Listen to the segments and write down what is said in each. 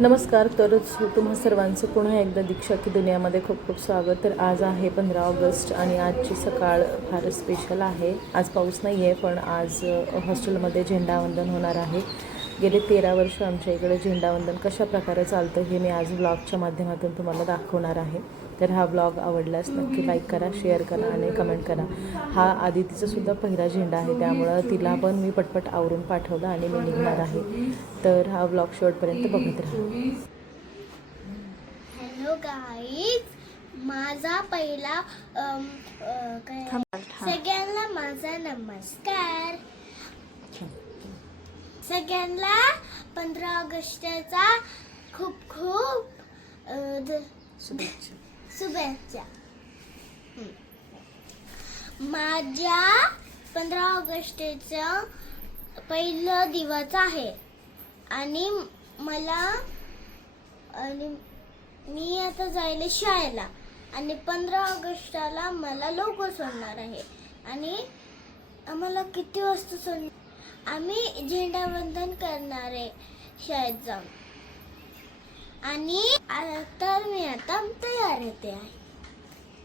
नमस्कार. तर तुम्हा सर्वांचं पुन्हा एकदा दीक्षा की दुनियामध्ये खूप खूप स्वागत. तर आज आहे 15 ऑगस्ट आणि आजची सकाळ फार स्पेशल आहे. आज पाऊस नाही आहे, पण आज हॉस्टेलमध्ये झेंडावंदन होणार आहे. गेले 13 वर्ष आमच्या इकडे झेंडावंदन कशा प्रकारे चालतं हे मी आज ब्लॉगच्या माध्यमातून तुम्हाला दाखवणार आहे. तर हा ब्लॉग आवडल्यास नक्की लाईक करा, शेअर करा आणि कमेंट करा. हा आदितीचासुद्धा पहिला झेंडा आहे, त्यामुळं तिला पण मी पटपट आवरून पाठवलं आणि मी निघणार आहे. तर हा ब्लॉग शेवटपर्यंत बघत राहा. हॅलो गाईज, माझा पहिला सगळ्यांना माझा नमस्कार. सगळ्यांना 15 ऑगस्टचा खूप खूप शुभेच्छा. माझ्या 15 ऑगस्टचं पहिलं दिवस आहे आणि मी आता जायला शाळेला आणि 15 ऑगस्टला मला लवकर सोडणार आहे. आणि आम्हाला किती वाजता सोडणार? आम्ही झेंडावंदन करणार आहे शाळेत जाऊन. आणि तर मी आता तयार होते आहे.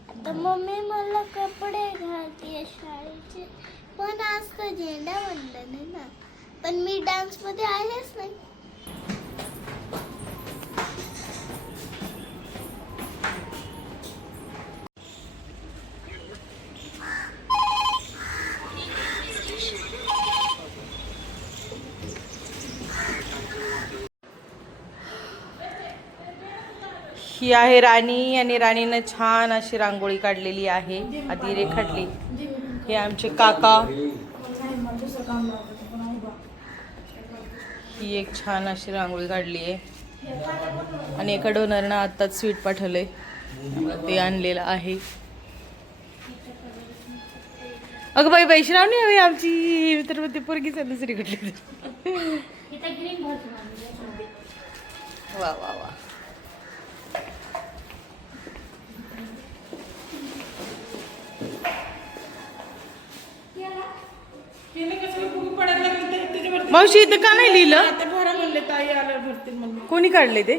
आता मम्मी मला कपडे घालते शाळेचे, पण आज तर झेंडावंदन आहे ना. पण मी डान्स मध्ये आहेच नाही. ही आहे राणी आणि राणीनं छान अशी रांगोळी काढलेली आहे, आधी रेखाटली. हे आमचे काका. ही एक छान अशी रांगोळी काढली आहे आणि एका डोनरनं आत्ताच स्वीट पाठवलंय, ते आणलेलं आहे. अगं बाई, वैष्णवनी हवी आमची, तर ती पोरगी दुसरी कुठली. वा वा वा. मावशी इथं का नाही लिहिलं? कोणी काढले ते?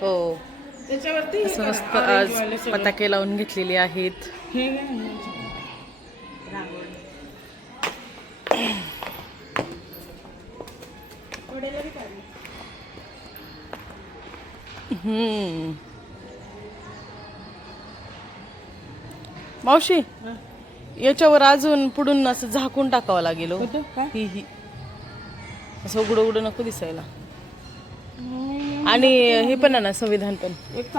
हो, असं मस्त आज पताके लावून घेतलेले आहेत. मावशी, याच्यावर अजून पुढून असं झाकून टाकावं लागेल. ही असं उघडं उघडं नको दिसायला. आणि हे पण आहे ना, संविधान पण. एक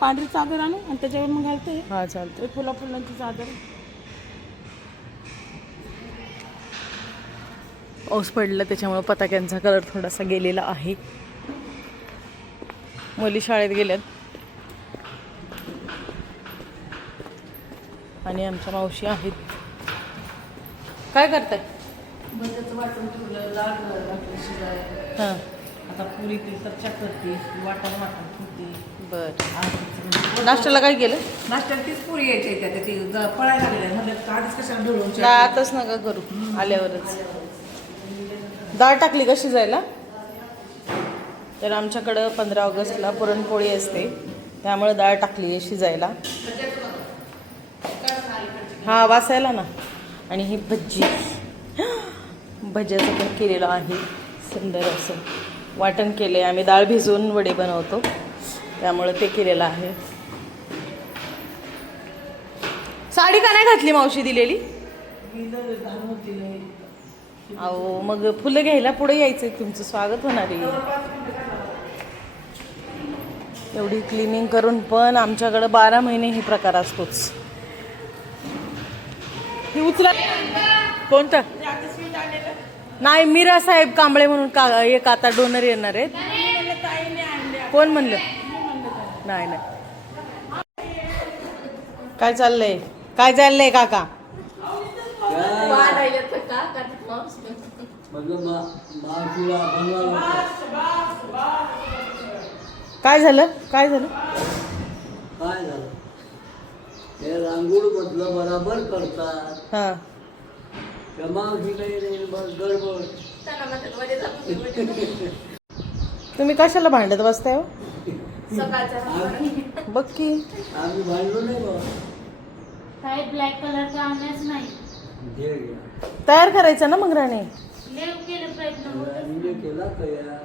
पांढरी चादर आणू आणि त्याच्यावर मग घालते. हा, चालतं. फुलांची चादर. पाऊस पडला त्याच्यामुळे पताक्यांचा कलर थोडासा गेलेला आहे. मुली शाळेत गेल्यात आणि आमच्या मावशी आहेत. काय करताय? बटाट्याचं वाटण ठेवलं, डाळ घातली शिजायला. हां, आता पुरी ती चर्चा करते, वाटण ठेवते. बरं. नाश्त्याला काय केलं? नाश्त्याला तीच पुरी यायची त्यात ती पळायला लागल्या म्हणजे आधीच कशाला ढवळून नाही, आताच नका करू, आल्यावरच. डाळ टाकली का शिजायला? तर आमच्याकडं 15 ऑगस्टला पुरणपोळी असते, त्यामुळे डाळ टाकली आहे शिजायला. हा, वासायला ना. आणि ही भज्याचं पण केलेलं आहे. सुंदर असं वाटण केले. आम्ही डाळ भिजवून वडे बनवतो, त्यामुळे ते केलेलं आहे. साडी का नाही घातली मावशी दिलेली? अहो, मग फुलं घ्यायला पुढे यायचं, तुमचं स्वागत होणार आहे. एवढी क्लिनिंग करून पण आमच्याकडं 12 महिने हे प्रकार असतोच. हे उचला. कोणतं? नाही, मीरा साहेब कांबळे म्हणून एक आता डोनर येणार आहेत. कोण म्हणलं? नाही नाही. काय चाललंय? काय चाललंय काका? काय झालं? काय झालं? काय झालं? हे रांगोळ मधलं बराबर करतात. हां, जमा गडबड त्यांना म्हणतात मध्ये जातो मध्ये तुम्ही कशाला भांडत बसताय हो? सकाळचा बघ की आम्ही भांडलो नाही बाबा. काय ब्लॅक कलरचा आणण्याच नाही घे घ्या. तयार करायचं ना मग राणे. लेव केले प्रयत्न होत राणीने केला तयार.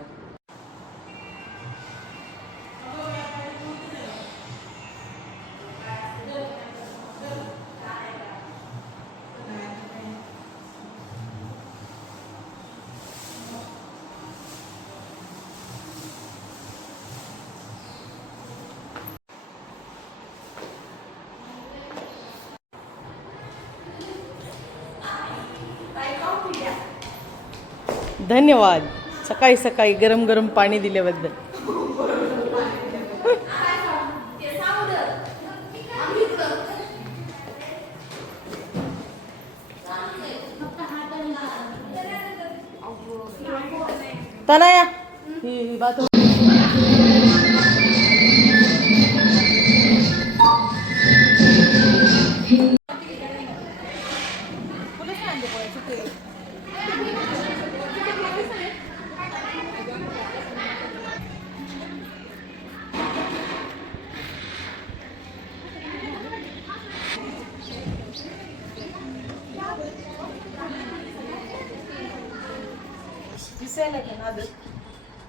धन्यवाद सकाळी सकाळी गरम गरम पाणी दिल्याबद्दल. तनया ही बात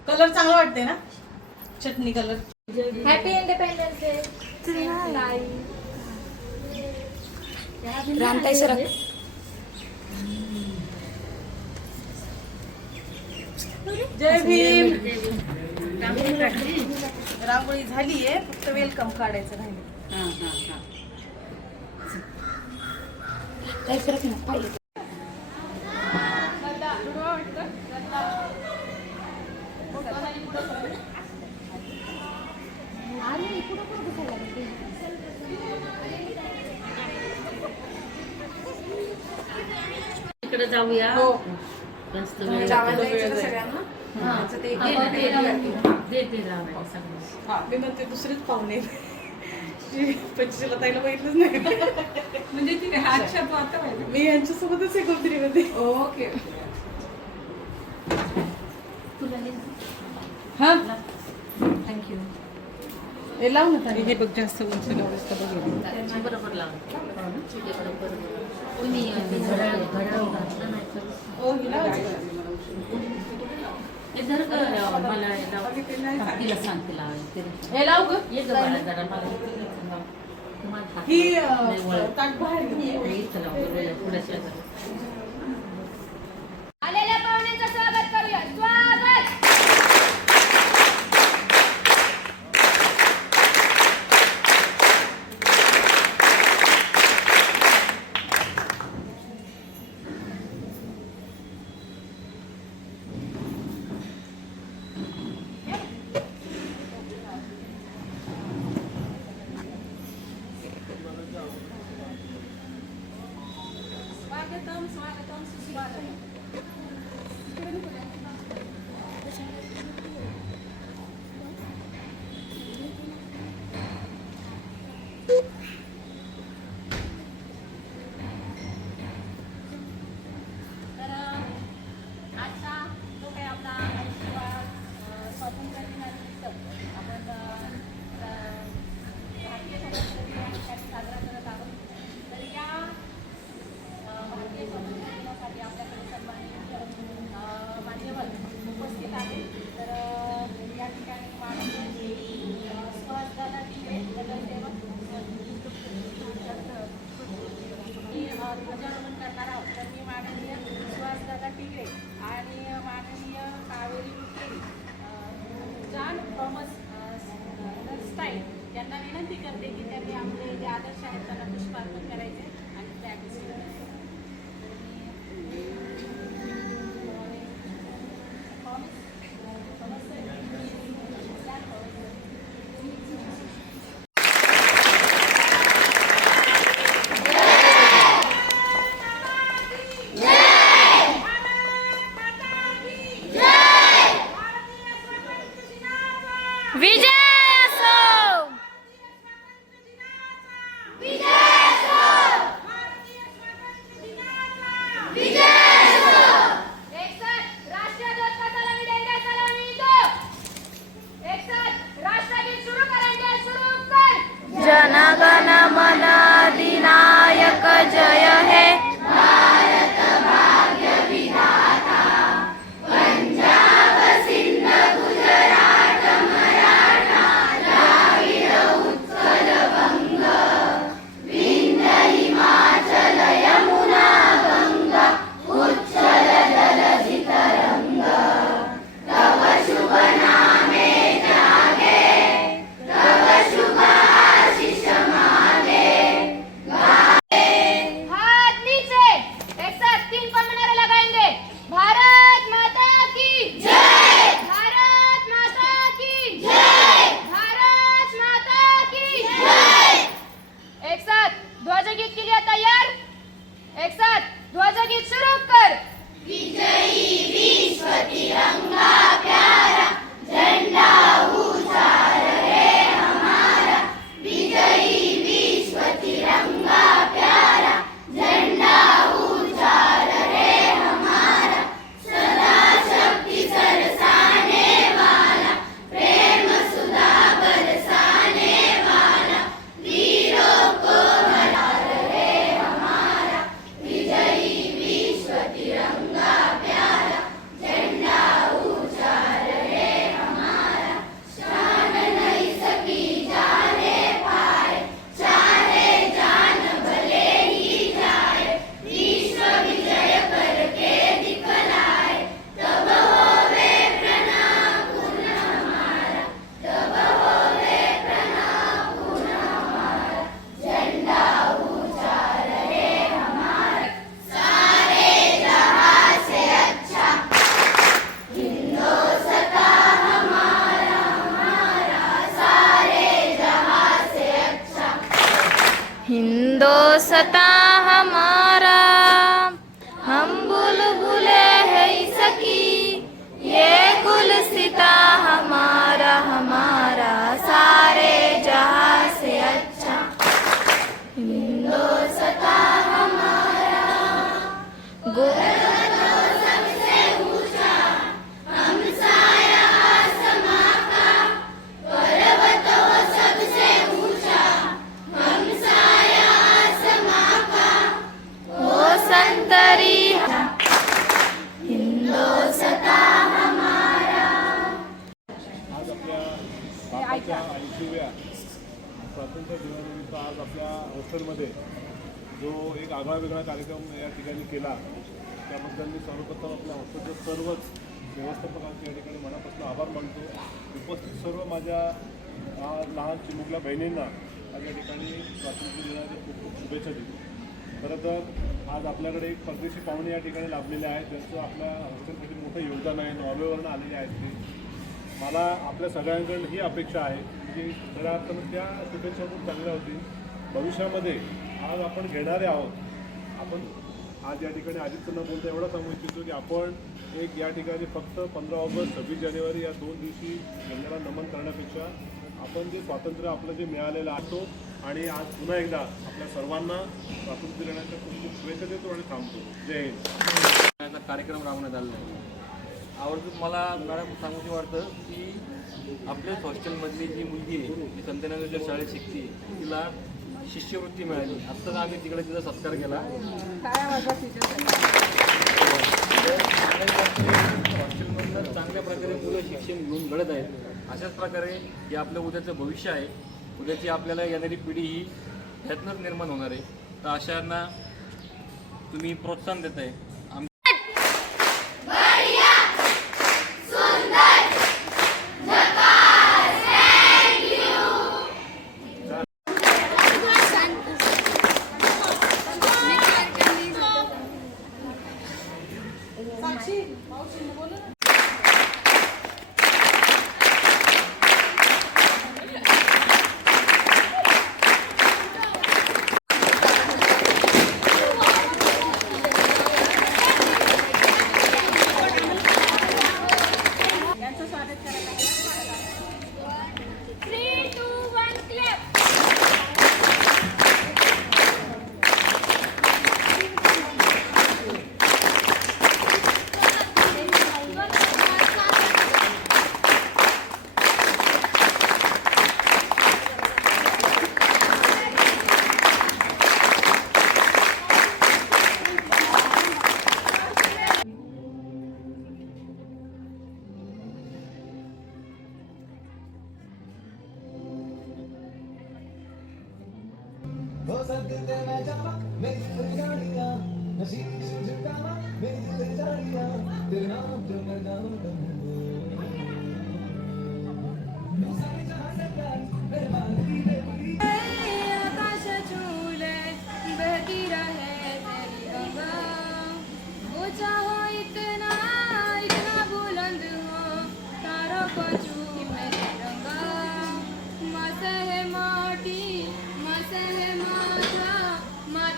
कलर चांगला वाटते ना चटणी कलर. हॅपी इंडिपेंडन्स डे जय भीम. रांगोळी झाली आहे फक्त वेलकम काढायचं राहिलं. इकडे जाऊया हो जास्त वेळ सगळ्यांना देते लावायला सगळं. हा मी म्हणते दुसरेच पाहुणे. पंचशीला ताईला बघितलंच नाही. म्हणजे ती अच्छा तू आता पाहिजे मी यांच्यासोबतच आहे कोपरीमध्ये. ओके तुला हा थँक्यू. हे लाव ना ताई. हे बघ जास्त उंच लावलं का बघ बरोबर लावून ठीक आहे बरोबर. तुम्ही घड्याळ घातलं नाही तर हो ही लावायची. हे धर गं, मला हे लाव. तिला सांग तिला हे लाव ग. ये गं बाळा जरा मला तुम्हाला हात ही नाही वळत. ताट बाहेर घे. इथं लाव बरोबर पुढे आलेल्या पाहुण्यांचं स्वागत करूया. स्वागत. ध्वजारोहण करणार आहोत. तर मी माननीय सुहासदादा टिगरे आणि माननीय कावेरी मुखेडी, जॉन थॉमस स्टाईल यांना विनंती करते की त्यांनी आपले जे आदर्श आहेत त्यांना पुष्पार्पण करायचे आणि फ्लॅग विजय असो. विजय. ध्वजगीत के लिए तैयार? एक साथ ध्वजगीत शुरू कर. हिंदोसता हमारा हम बुलबुले है सकी ये गुलसिता हमारा हमारा सारे जहां से अच्छा. हिंदोसता हमारा संतरी हिंदोसता हमारा. आज आपल्या बापाच्या 80व्या स्वातंत्र्य दिनानिमित्त आज आपल्या हॉस्टेलमध्ये जो एक आगळा वेगळा कार्यक्रम या ठिकाणी केला त्याबद्दल मी सर्वप्रथम आपल्या हॉस्टेलच्या सर्वच व्यवस्थापकांचे या ठिकाणी मनापासून आभार मानतो. उपस्थित सर्व माझ्या लहान चिमुकल्या बहिणींना आज या ठिकाणी स्वातंत्र्य दिनाच्या खूप खूप शुभेच्छा देतो. खरं तर आज आपल्याकडे एक परदेशी पाहुणे या ठिकाणी लाभलेले आहेत ज्यांचं आपल्या हॉस्टेलसाठी मोठं योगदान आहे. नॉर्वेवरून आलेले आहेत ते. मला आपल्या सगळ्यांकडून ही अपेक्षा आहे की खऱ्या अर्थानं त्या शुभेच्छा खूप चांगल्या होतील. भविष्यामध्ये आज आपण घेणारे आहोत. आपण आज या ठिकाणी आदित्यनं बोलता एवढं सांगू इच्छितो की आपण एक या ठिकाणी फक्त 15 ऑगस्ट 26 जानेवारी या 2 दिवशी जनतेला नमन करण्यापेक्षा आपण जे स्वातंत्र्य आपलं जे मिळालेलं असतो आणि आज पुन्हा एकदा आपल्या सर्वांना स्वातंत्र्य दिनाच्या खूप खूप शुभेच्छा देतो आणि थांबतो. जय हिंद. कार्यक्रम राबवण्यात आलेला आहे. आवर्जून मला मॅडम सांगूशी वाटतं की आपल्याच हॉस्टेलमधली जी मुलगी आहे ती संतनगरच्या शाळेत शिकते तिला शिष्यवृत्ती मिळाली. आत्ताच आम्ही तिकडे तिचा सत्कार केला. हॉस्टेलमधनं चांगल्या प्रकारे मुलं शिक्षण घेऊन घडत आहेत. अशाच प्रकारे हे आपलं उद्याचं भविष्य आहे. उद्याची आपल्याला येणारी पिढी ही ह्यातनंच निर्माण होणार आहे. तर अशांना तुम्ही प्रोत्साहन देत आहे.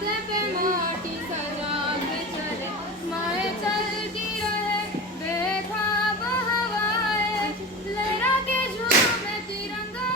रास्ते पे माटी सजा के चले माए चलती रहे बेखाब हवाएं लहरा के झूमे तिरंगा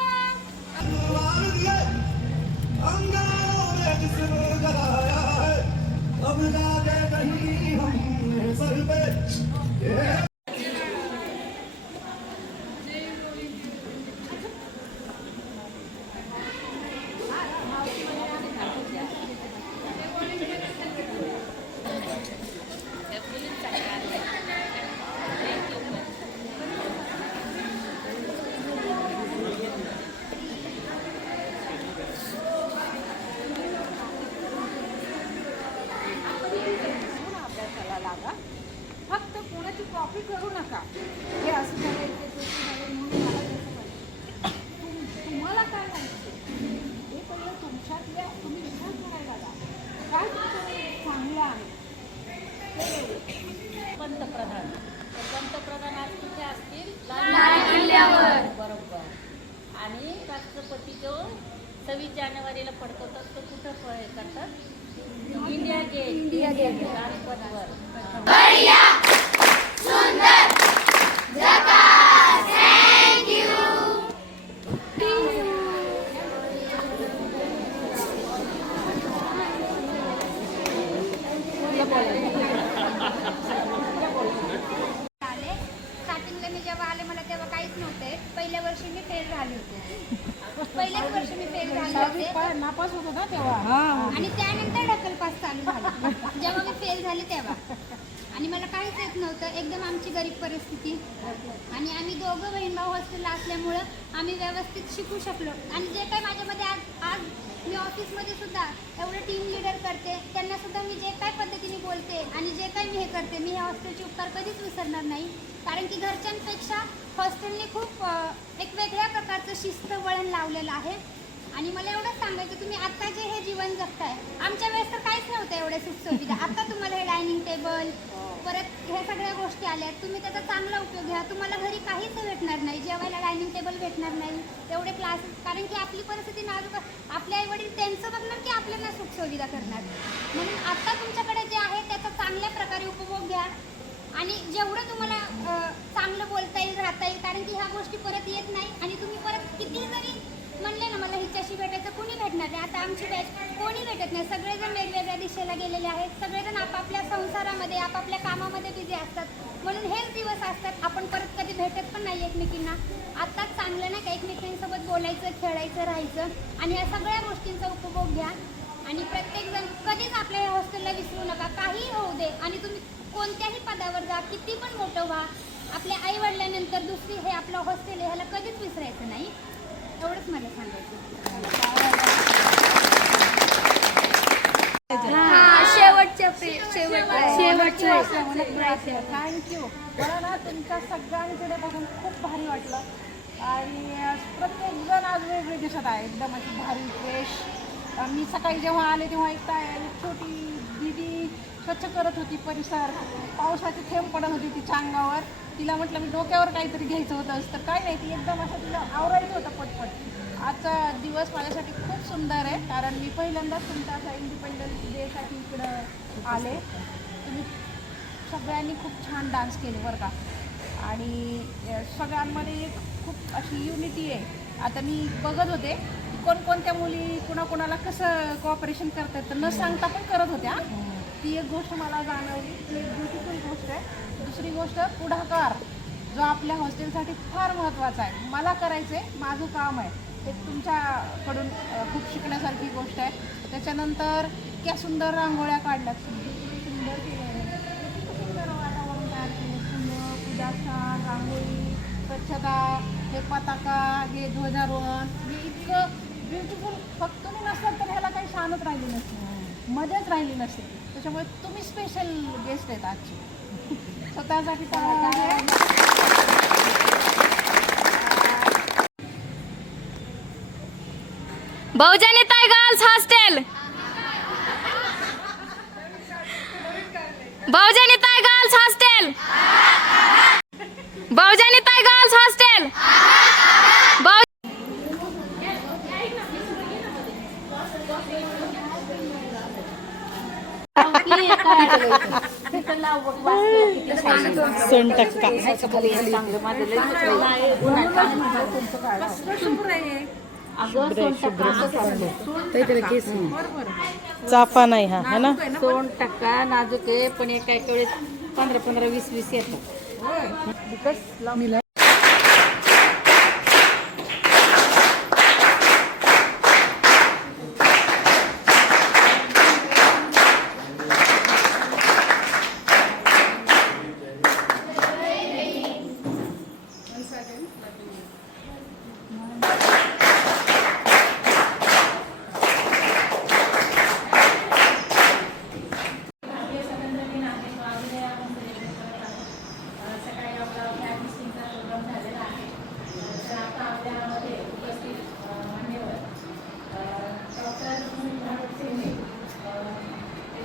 अभ्यासाला लागा. फक्त कोणाची कॉपी करू नका. हे असं झालं ते तसं झालं म्हणून मला तसं वाटतं. तुम्हाला काय माहिती हे पहिलं तुमच्यातल्या तुम्ही विचार करायला लागा. काय तुमचं चांगलं आहे पंतप्रधान पंतप्रधान आज कुठे असतील लाल किल्ल्यावर. बरोबर. आणि राष्ट्रपती जो 26 जानेवारीला फडकवतात तो कुठं हे करतात इंडिया गेट राजपथवर. आले स्टार्टिंगला मी जेव्हा आले मला तेव्हा काहीच नव्हते. पहिल्या वर्षी मी फेल झाले होते. पहिल्याच वर्षी मी फेल झाले होते नापास होतो ना तेव्हा. आणि त्यानंतर ढकल पास चालू झाला जेव्हा मी फेल झाले तेव्हा. आणि मला काहीच येत नव्हतं. एकदम आमची गरीब परिस्थिती आणि आम्ही दोघं बहीण भाऊ हॉस्टेलला असल्यामुळं आम्ही व्यवस्थित शिकू शकलो. आणि जे काही माझ्यामध्ये आज मी ऑफिसमध्ये सुद्धा एवढं टीम लीडर करते त्यांना सुद्धा मी जे काही पद्धतीने बोलते आणि जे काही मी हे करते मी ह्या हॉस्टेलचे उपकार कधीच विसरणार नाही. कारण की घरच्यांपेक्षा हॉस्टेलने खूप एक वेगळ्या प्रकारचं शिस्त वळण लावलेलं आहे. आणि मला एवढंच सांगायचं तुम्ही आत्ता जे हे जीवन जगताय आमच्या वेळेस तर काहीच नव्हतं एवढ्या सुखसुविधा. आता तुम्हाला हे डायनिंग टेबल परत ह्या सगळ्या गोष्टी आल्या तुम्ही त्याचा चांगला उपयोग घ्या. तुम्हाला घरी काहीच भेटणार नाही. जेवायला डायनिंग टेबल भेटणार नाही एवढे क्लासेस. कारण की आपली परिस्थिती नाजूक. आपले आईवडील त्यांचं बघणार की आपल्याला सुखसुविधा करणार. म्हणून आत्ता तुमच्याकडे जे आहे त्याचा चांगल्या प्रकारे उपभोग घ्या. आणि जेवढं तुम्हाला चांगलं बोलता येईल राहता येईल. कारण की ह्या गोष्टी परत येत नाही. आणि तुम्ही परत किती जरी म्हणले ना मला हिच्याशी भेटायचं कोणी भेटणार नाही. आता आमची बॅच कोणी भेटत नाही. सगळेजण वेगवेगळ्या दिशेला गेलेले आहेत. सगळेजण आपापल्या संसारामध्ये आपापल्या कामामध्ये बिझी असतात. म्हणून हेच दिवस असतात आपण परत कधी भेटत पण नाही एकमेकींना. आत्ताच चांगलं नाही का एकमेकींसोबत बोलायचं खेळायचं राहायचं. आणि या सगळ्या गोष्टींचा उपभोग घ्या. आणि प्रत्येकजण कधीच आपल्या या हॉस्टेलला विसरू नका. काहीही होऊ दे आणि तुम्ही कोणत्याही पदावर जा किती पण मोठं व्हा. आपल्या आई वडिलांनंतर दुसरी हे आपलं हॉस्टेल आहे ह्याला कधीच विसरायचं नाही. एवढंच मला सांगायचं. थँक्यू. मला ना तुमच्या सगळ्यांकडे बघून खूप भारी वाटलं. आणि प्रत्येकजण आज वेगवेगळ्या दिसत आहे एकदम अशी भारी फ्रेश. मी सकाळी जेव्हा आले तेव्हा एक छोटी दीदी स्वच्छ करत होती परिसर. पावसाचे थेंब पडत होती तिच्या अंगावर. तिला म्हटलं मी डोक्यावर काहीतरी घ्यायचं होतं तर काय नाही ती एकदम असं तिला आवरायचं होतं पटपट. आजचा दिवस माझ्यासाठी खूप सुंदर आहे कारण मी पहिल्यांदाच तुमचा असा इंडिपेंडन्स डेसाठी इकडं आले. तुम्ही सगळ्यांनी खूप छान डान्स केले बरं का. आणि सगळ्यांमध्ये एक खूप अशी युनिटी आहे. आता मी बघत होते कोणकोणत्या मुली कुणाकुणाला कसं कॉपरेशन करतात तर न सांगता पण करत होत्या. ती एक गोष्ट मला जाणवली. ती एक ब्युटिफुल गोष्ट आहे. दुसरी गोष्ट पुढाकार जो आपल्या हॉस्टेलसाठी फार महत्त्वाचा आहे. मला करायचं आहे माझं काम आहे हे तुमच्याकडून खूप शिकण्यासारखी गोष्ट आहे. त्याच्यानंतर इतक्या सुंदर रांगोळ्या काढल्यात. सुंदर केलं. सुंदर वातावरण तयार केलं. फुलं पूजास्थान रांगोळी स्वच्छता हे पताका हे ध्वजारोहण हे इतकं ब्युटिफुल. फक्त तुम्ही नसतात तर ह्याला काही शानच राहिली नसते मजाच राहिली नसते. त्याच्यामुळे तुम्ही स्पेशल गेस्ट आहेत आजची. स्वतःसाठी बहुजनी ताई गर्ल्स हॉस्टेल. बहुजनी ताई गर्ल्स हॉस्टेल. बहुजनी ताई गर्ल्स हॉस्टेल. की तिथं लाव बघ, वाचते किती छान. सोनटक्का. चांगलं माझं लई सुचलं आहे. अगं सोनटक्का असं असतं. चाफा नाही हा है ना. सोनटक्का नाजूक आहे, पण एका एका वेळेस 15-15, 20-20 येतात. सकाळी आपला फ्लॅग मिस्टिंगचा प्रोग्राम झालेला आहे. तर आता आपल्यामध्ये उपस्थित मान्यवर डॉक्टर भारत सेने ते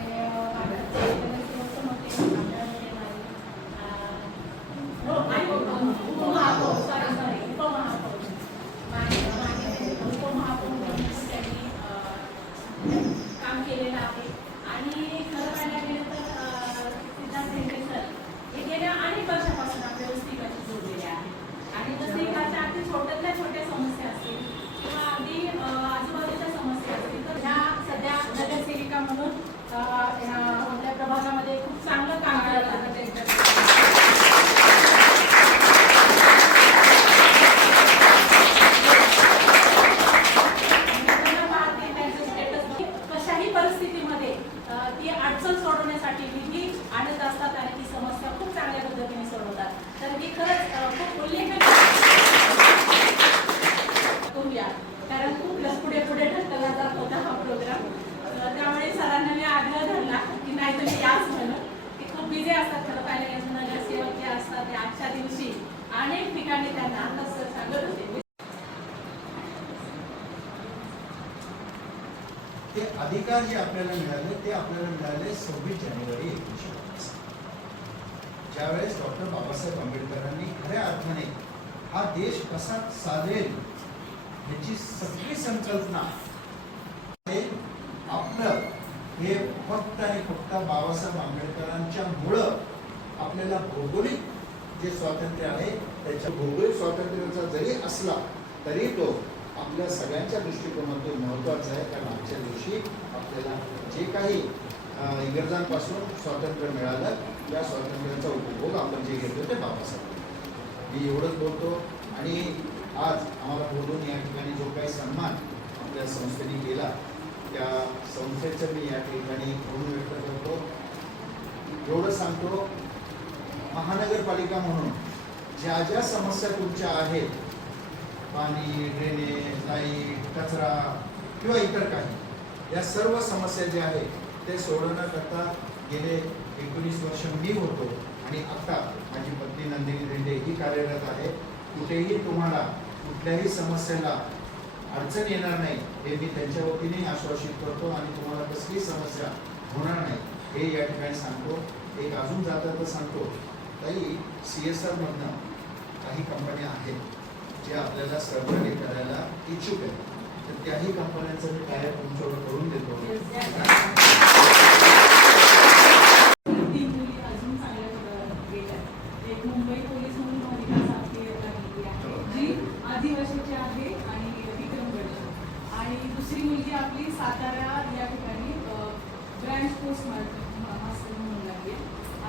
भारतचे जनसेवक मोठे आपल्यामध्ये उपमहापौर उपमहापौर म्हणून त्यांनी काम केलेलं आहे. आणि खरं पाहायला गेलं तर सिद्धार्थ हेगडे सर हे गेल्या अनेक वर्षापासून आपल्या वस्तिकाशी जोडलेले आहेत. आणि वस्तिकाच्या अगदी छोट्यातल्या छोट्या समस्या असतील किंवा अगदी आजूबाजूच्या समस्या असतील तर ह्या सध्या नगरसेविका म्हणून आपल्या प्रभागामध्ये खूप चांगलं काम करत आहेत. कशाही परिस्थितीमध्ये ती अडचण सोडवण्यासाठी निधी आणत असतात आणि ती समस्या खूप चांगल्या पद्धतीने सोडवतात. तर ही खरंच खूप उल्लेखनीय करूया, कारण खूप पुढे पुढे ढकलला जात होता हा प्रोग्राम. त्यामुळे सरांना मी आग्रह धरला की नाही तुम्ही याच म्हणून. ते खूप बिझी असतात खरं पाहिलं गेलं. नगरसेवक जे असतात ते आजच्या दिवशी अनेक ठिकाणी त्यांना कसं सांगत होते. ते अधिकार जे आपल्याला मिळाले ते आपल्याला मिळाले 26 जानेवारी 1950. ज्यावेळेस डॉक्टर बाबासाहेब आंबेडकरांनी खऱ्या अर्थाने हा देश कसा चालेल याची सगळी संकल्पना आपलं हे फक्त आणि फक्त बाबासाहेब आंबेडकरांच्या मुळे आपल्याला भौगोलिक जे स्वातंत्र्य आहे त्याच्या भौगोलिक स्वातंत्र्याचा जरी असला तरी तो आपल्या सगळ्यांच्या दृष्टिकोनातून महत्त्वाचा आहे. कारण आजच्या दिवशी आपल्याला जे काही इंग्रजांपासून स्वातंत्र्य मिळालं त्या स्वातंत्र्याचा उपभोग आपण जे घेतो ते बाबासाहेब. मी एवढंच बोलतो. आणि आज आम्हाला बोलून या ठिकाणी जो काही सन्मान आपल्या संस्थेने केला त्या संस्थेचं मी या ठिकाणी ऋण व्यक्त करतो. एवढं सांगतो, महानगरपालिका म्हणून ज्या ज्या समस्या तुमच्या आहेत, पाणी, ड्रेनेज, लाईट, कचरा किंवा इतर काही, या सर्व समस्या ज्या आहेत ते सोडवण्याकरता गेले 19 वर्ष मी होतो. आणि आता माझी पत्नी नंदिनी रेंडे ही कार्यरत आहे. कुठेही तुम्हाला कुठल्याही समस्येला अडचण येणार नाही हे मी त्यांच्या वतीने आश्वासित करतो. आणि तुम्हाला कसलीही समस्या होणार नाही हे या ठिकाणी सांगतो. एक अजून जाता तर सांगतो, काही CSR मधनं काही कंपन्या आहेत जे आपल्याला सहकार्य करायला इच्छुक आहेत. तर त्याही कंपन्यांचं मी कार्य तुमच्यावर करून देतो. अजून चांगल्या गेल्या. एक मुंबई पोलीस म्हणून मोनिका सावंत लागलेली आहे जी आदिवासीची आहे आणि विक्रमगडची. आणि दुसरी मुलगी आपली सातारा या ठिकाणी ब्रँच पोस्ट मास्टर म्हणून लागली आहे.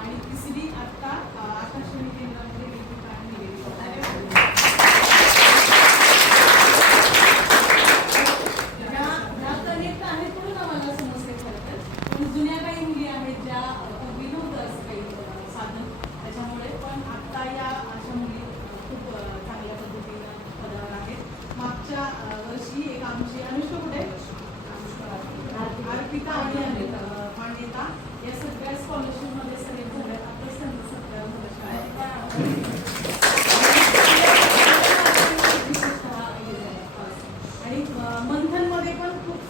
आणि तिसरी आत्ता आकाशवाणी केंद्रामध्ये लेखिका निघाली. जुन्या काही मुली आहेत ज्या विनोद असं काही साधन त्याच्यामुळे. पण आत्ता या अशा मुली खूप चांगल्या पद्धतीनं पदावर आहेत. मागच्या वर्षी एक आमची अनुष्का कुठे अर्पिता आणि मान्यता या सगळ्या स्कॉलरशिपमध्ये सिलेक्ट झाल्या. आपलं संत 17 वर्ष आणि मंथनमध्ये पण खूप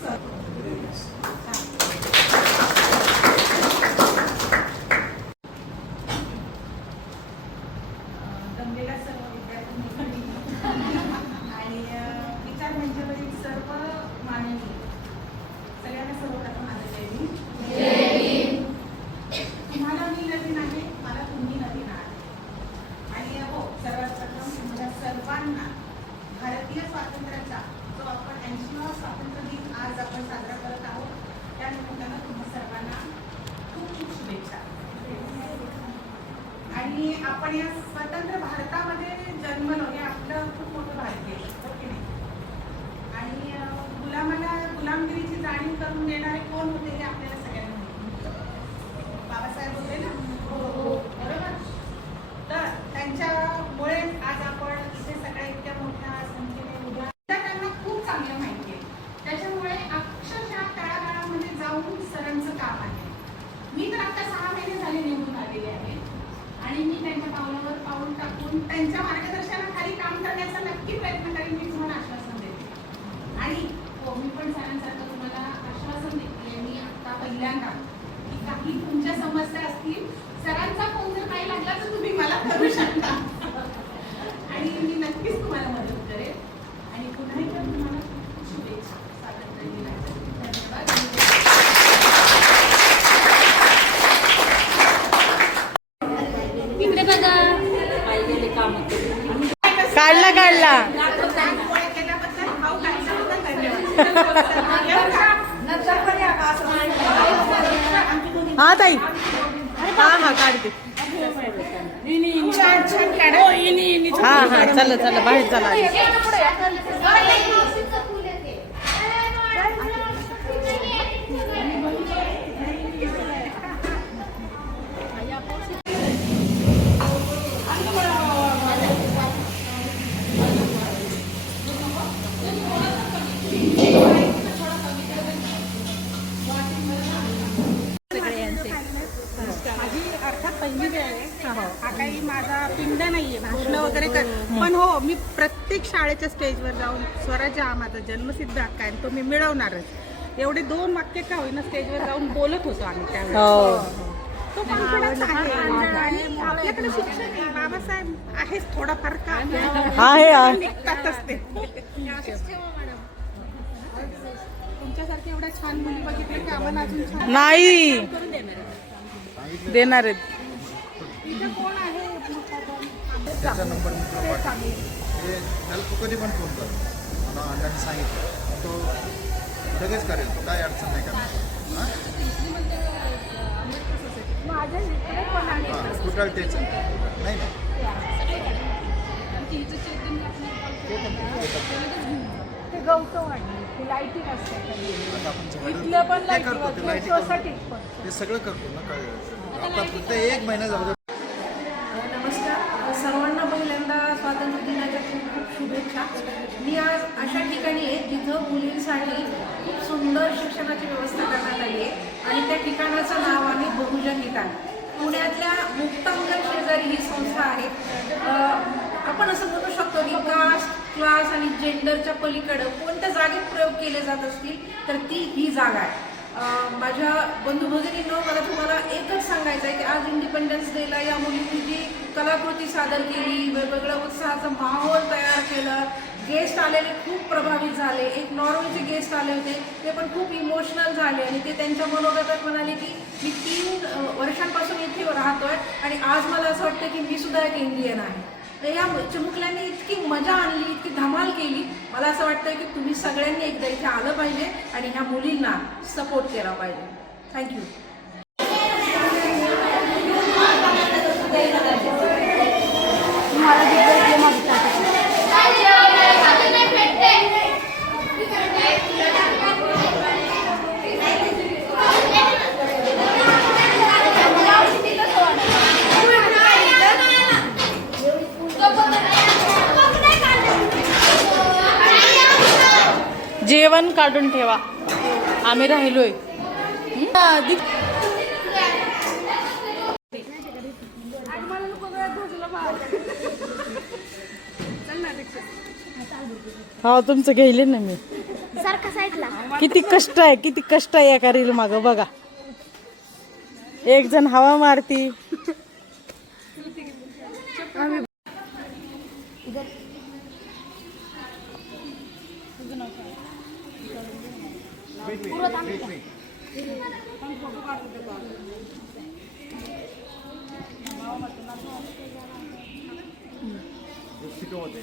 आपण या स्वतंत्र भारतामध्ये जन्मलो हे आपलं खूप मोठं भाग्य आहे, हो की नाही? आणि गुलामाला गुलामगिरीची जाणीव करून देणारे कोण होते हे आपल्याला सगळ्यांना माहिती. बाबासाहेब होते ना, बरोबर. तर त्यांच्यामुळे आज आपण इथे सगळ्या इतक्या मोठ्या संख्येने उद्या त्यांना खूप चांगलं माहिती आहे. त्याच्यामुळे अक्षरशः तळागाळामध्ये जाऊन सरांचं काम आहे. मी तर आता 6 महिने झाले निवडून आलेले आहे आणि मी त्यांच्या पावलावर पाऊल टाकून त्यांच्या मार्गदर्शनाखाली काम करण्याचा नक्की प्रयत्न करेन, मी तुम्हाला आश्वासन देते. आणि हो, मी पण सरांसारखं तुम्हाला आश्वासन देते मी आता पहिल्यांदा की काही तुमच्या समस्या असतील, सरांचा फोन जर काही लागला तर तुम्ही मला करू शकता आणि मी नक्कीच तुम्हाला मदत करेन. आणि पुन्हा एकदा तुम्हाला खूप खूप शुभेच्छा स्वातंत्र्य दिनाच्या. धन्यवाद. इकडे बघा पाहिलेले काम काढला काढला. हा ताई, हा काढते. हा चला चला बाहेर चला. माझी अर्थात पहिली वेळ आहे. हा काही माझा पिंड नाहीये भाषण वगैरे पण हो, मी प्रत्येक शाळेच्या स्टेजवर जाऊन स्वराज्य हा माझा जन्मसिद्ध हक्क आहे आणि तो मी मिळवणारच. एवढे 2 वाक्य का होईना स्टेजवर जाऊन बोलत होतो आम्ही त्यावेळेस. तो कॉन्फिडन्स आहे आणि आपल्याकडे शिक्षण आहे. बाबासाहेब आहेच थोडाफार का आहे. निघतातच ते. तुमच्यासारखे एवढ्या छान मुली बघितल्या की आम्हाला अजून छान नाही देणार आहेत. इथे कोण आहे? त्याचा नंबर मित्र पाठवतो. ते त्याला तू कधी पण फोन कर, मला अण्णांनी सांगितलं तो लगेच करेल, तो काय अडचण नाही करणार. कुठं तेच नाही ना, ते गौतम लाईटिंग असते ते सगळं करतो ना. काय आता फक्त 1 महिना झाला. नमस्कार सर्वांना, पहिल्यांदा स्वातंत्र्य दिनाच्या खूप खूप शुभेच्छा. मी आज अशा ठिकाणी आहे जिथं मुलींसाठी खूप सुंदर शिक्षणाची व्यवस्था करण्यात आली आहे आणि त्या ठिकाणाचं नाव आहे बहुजन ठिकाण. पुण्यातल्या मुक्तांगण शेजारी ही संस्था आहे. आपण असं म्हणू शकतो की कास्ट, क्लास आणि जेंडरच्या पलीकडं कोणत्या जागेत प्रयोग केले जात असतील तर ती ही जागा आहे. माझ्या बंधू भगिनींनो, मला तुम्हाला एकच सांगायचं आहे की आज इंडिपेंडन्स डेला या मुलींनी जी कलाकृती सादर केली, वेगवेगळ्या उत्साहाचं माहोल तयार केलं, गेस्ट आलेले खूप प्रभावित झाले. एक नॉर्वेचे गेस्ट आले होते, ते पण खूप इमोशनल झाले आणि ते त्यांच्या मनोगतात म्हणाले की मी 3 वर्षांपासून इथे राहतोय आणि आज मला असं वाटतं की मी सुद्धा एक इंडियन आहे. तर या चिमुकल्यांनी इतकी मजा आणली, इतकी धमाल केली. मला असं वाटतं की तुम्ही सगळ्यांनी एकदा इथे आलं पाहिजे आणि ह्या मुलींना सपोर्ट केला पाहिजे. थँक्यू. जेवण काढून ठेवा, आम्ही राहिलोय. हो तुमचं घ्यायले ना मी. सारखा साईडला किती कष्ट आहे एका रील माग बघा. एक जण हवा मारती. शिकवते